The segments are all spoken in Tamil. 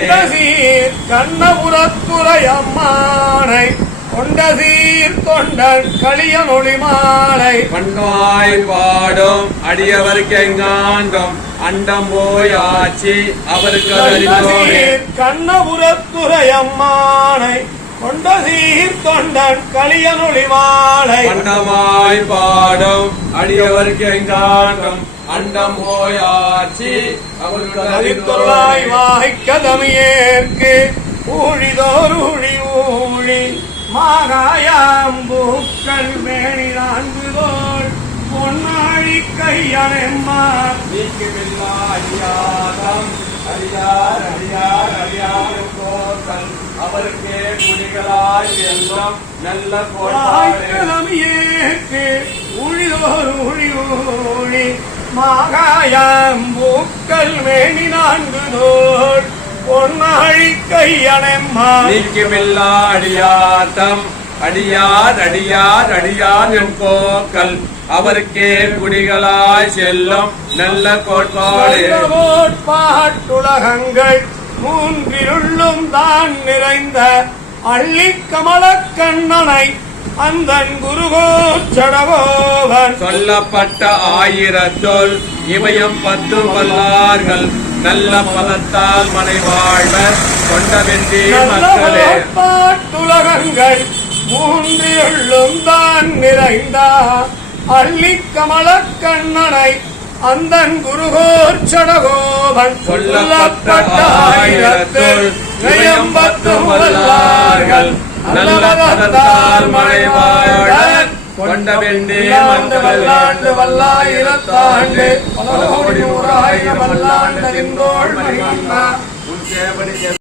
அம்மானே சீர் கண்ணபுரத்துறை அம்மானை கொண்ட சீர் தொண்டன் களியனொளி மாலை பண்ணாய் பாடும் அடியவருக்கு எங்காண்டும் அண்டம் போய் ஆட்சி அவருக்கு கண்ணபுரத்துறை அம்மானை கொண்ட சீர் தொண்டன் களியனொளி மாலை பண்ணமாய் பாடும் அடியவருக்கு எங்காண்டும் அண்டம் போய் ஆட்சி அவருக்கு அதித்தொருளாய் அறிந்தோனே வாய்க்க தமியேற்கு ஊழிதோர் ஊழி ஊழி மாகாயாம்பூக்கள் வேணி நான்கு தோள் பொன்னாழி கையனெம்மார். நீக்குமில்லா அடியாதம் அடியார் அடியார் அடியார் போர்கள் அவருக்கே குடிகளாய் எல்லாம் நல்ல வாய்க்கலமியேற்கு ஊழிதோர் ஊழி ஊழி மாகாயாம்பூக்கள் வேணி நான்கு தோள் பொன்னாழி கையனெம்மார் நீக்குமில்லா அடியாத்தம் அடியார் அடியார் அடியார் என் போக்கள் அவருக்கே குடிகளாய் செல்லும் நல்ல கோட்பாடு. பாட்டுலகங்கள் மூன்றிலுள்ளும் தான் நிறைந்த அள்ளி கமலக் கண்ணனை அந்தன் குருகோச்சடகோவன் சொல்லப்பட்ட ஆயிரத்தோல் இமயம் பத்து வல்லார்கள் நல்ல பலத்தால் மனை வாழ்வர் கொண்ட வென்றி மக்களே. பாட்டுலகங்கள் மூன்றிலுள்ளும் தான் நிறைந்த அள்ளி கமலக் கண்ணனை அந்தன் குருகோச்சடகோவன் சொல்லப்பட்ட ஆயிரத்துள் இமயம்பத்து வல்லார்கள் நல்ல பதத்தால் கொண்ட வென்றி வல்லாண்டு வல்லாயிரத்தாண்டு பல கோடி நூறாயிரம் உன் சேவடி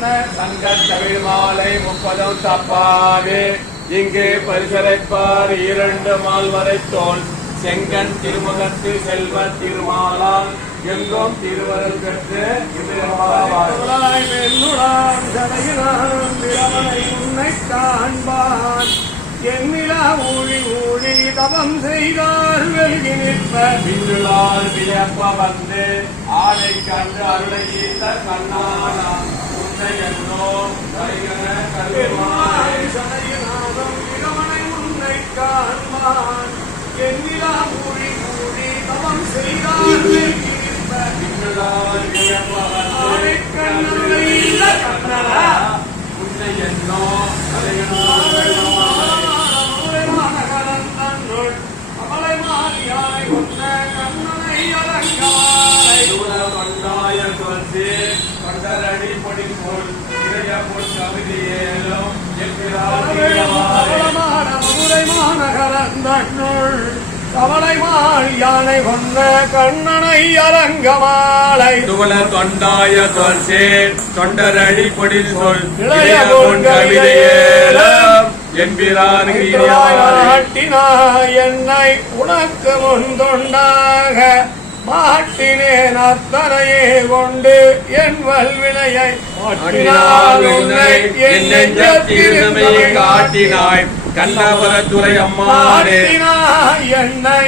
சங்கத் தமிழ் மாலை முப்பதும் தப்பாவே இங்கே பரிசரைப்பார் இரண்டு மால்வரை தோல் செங்கன் திருமுகத்து செல்வ திருமாலால் எங்கும் திருவருள் பெற்று. உன்னை காண்பான் என்னிலா ஊழி ஊழி தவம் செய்தார் வெல்கி நிற்ப. பின்னுளால் வியப்ப வந்து ஆடை கண்டு அருளை ஈத்த உன்னை என்னோ வருகிற கருமாறே கவலைமாள் யானை கொண்ட கண்ணனை அரங்கமாலை. துவல தொண்டாய தொல்சே தொண்டரடி பொடி சொல் இளைய கவிதையேலும் எம்பிரான் ஆட்டினாய் என்னை உனக்கு முன் தொண்டாக மாட்டினேன் அத்தனையே கொண்டு என் வல்வினையை காட்டினாய். கண்ணபுரத்துறை அம்மானே. என்னை